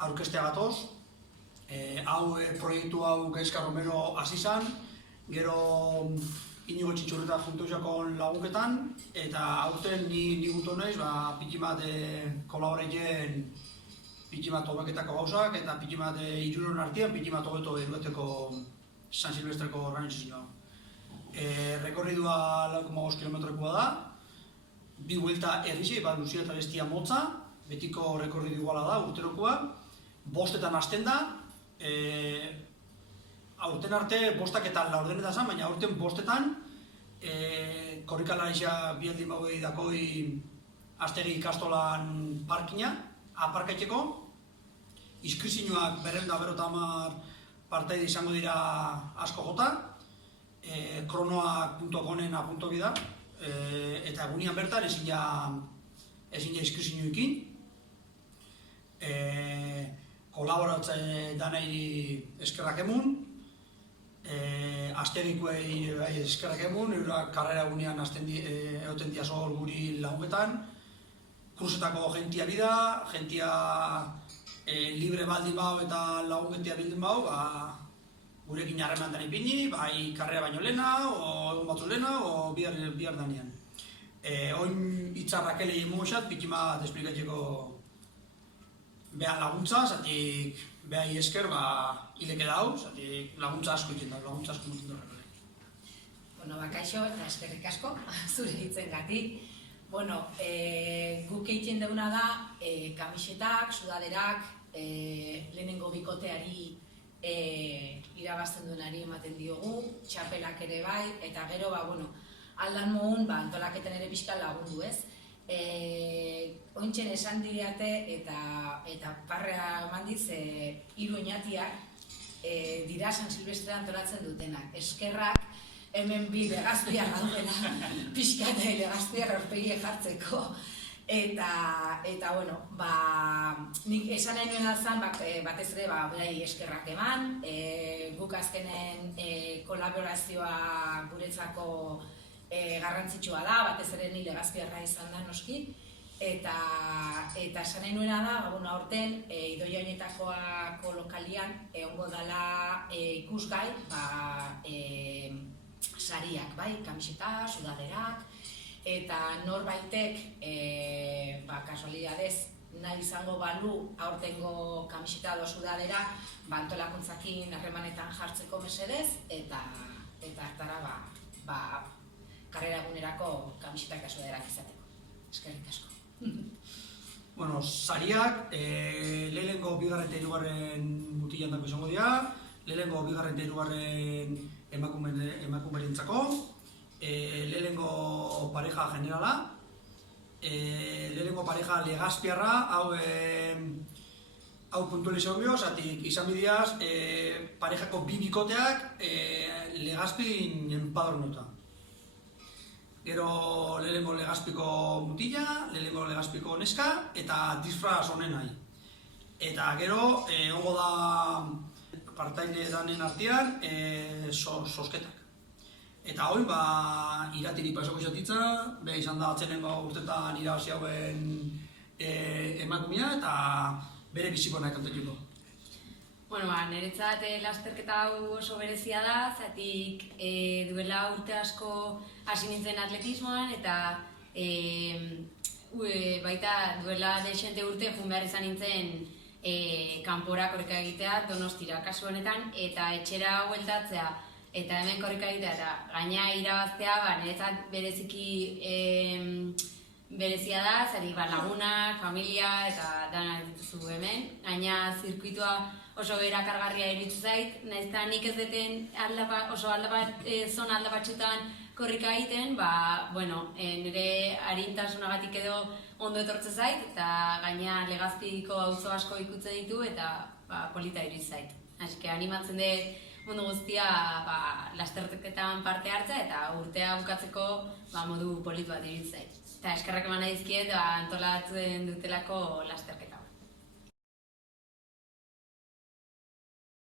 aurkeztea gatoz. Proiektu hau Gaizka Romero hasi zan, gero Inigo Txitxurreta Juntuxakon lagunketan, eta aurten ni gutu naiz, piti bat kolaboreien piti bat hobeketako gauzak, eta piti bat iruron artean, piti bat hobeto edueteko San Silvestreko organizazioa. Rekorridua 4,5 kilometrokoa da, bi buelta errizi, bat luzia eta bestia motza, betiko rekorridu iguala da, urterokoa, bostetan hasten da, aurten arte bostak eta laurdenetan zan, baina aurten bostetan korrikalarixa bialdi maugei dakoi Astegi ikastolan parkina, aparkaitzeko. Inskripzioak 250 partaide izango dira asko jota, kronoak.conen apuntoki da, eta egunean bertan ezin ja inskripzioekin. Kolaboratze danei eskerrak emun, Astegikuei eskerrak emun, eurak karrera egunean egoten dia zor guri lagunketan, kruzetako jentia bida, jentia libre baldin bau eta lagunketia bildin bau, gurekin harreman dan ipini, bai karrera baino lehena, o egun batzu lehena, o bihar danean. Oin itzarrak ele imugoxat, pikima desplikatzeko behan laguntza, zatik behai esker hileke dau, zatik laguntza asko iten da, laguntza asko mutin dut. Kaixo eta eskerrik asko, zure hitzengatik. Guk egiten duguna da, kamisetak, sudaderak, lehenengo bikoteari irabazten duenari ematen diogu, txapelak ere bai, eta gero, aldan mogun, antolaketen ere pixka lagundu ez. Ointxen esan diate eta parrea emandiz hiru oinatiak dira San Silvestre antolatzen dutenak. Eskerrak hemen bi legazpiak daudela, pixkate legazpiak aurpegie jartzeko. Nik esan nahi nuen alzan, batez ere berai eskerrak eman, guk azkenen kolaborazioa guretzako garrantzitsua da, batez ere ni legazpiarra izan da noski, eta esan nahi nuena da, aurten Idoia Oinetakoako lokalian egongo dela ikusgai sariak, kamiseta, sudaderak, eta norbaitek kasualidadez nahi izango balu aurtengo kamiseta edo sudadera antolakuntzakin harremanetan jartzeko mesedez, eta hartara karrera egunerako kamisetak eta sudaderak izateko. Eskerrik asko. Sariak lehenengo, bigarren eta hirugarren mutilan dako izango dira, lehenengo, bigarren eta hirugarren emakumerentzako, lehenengo pareja generala, lehenengo pareja legazpiarra, hau puntualizio bio, zatik izan bideaz, parejako bi bikoteak legazpin enpadornota. Gero lehenengo legazpiko mutila, lehenengo legazpiko neska, eta disfraz honen nahi. Eta gero, egongo da partaide danen artean, sosketak. Eta hori, iratiri pasoko izatitza, izan da atzenengo urtetan irabazi hauen emakumea, eta bere bizikonak kontetuko. Niretzat lasterketa hau oso berezia da, zatik duela urte asko hasi nintzen atletismoan, eta baita duela desente urte jun behar izan nintzen kanpora korrika egitea, Donostira kasu honetan, eta etxera hueltatzea eta hemen korrika egitea eta gaina irabaztea, niretzat bereziki berezia da, zari lagunak, familia eta dana dituzu hemen. Gaina zirkuitua oso erakargarria iritsi zait, nahiz eta nik ez deten zona alda batxutan korrika egiten, nire arintasunagatik edo ondo etortze zait, eta gaina Legazpiko auzo asko ikutze ditu eta polita iritsi zait. Así animatzen dut mundu guztia lasterketan parte hartzea eta urtea bukatzeko modu polit bat iritsi zait. Eta eskerrak eman nahi dizkiet antolatzen dutelako lasterketa.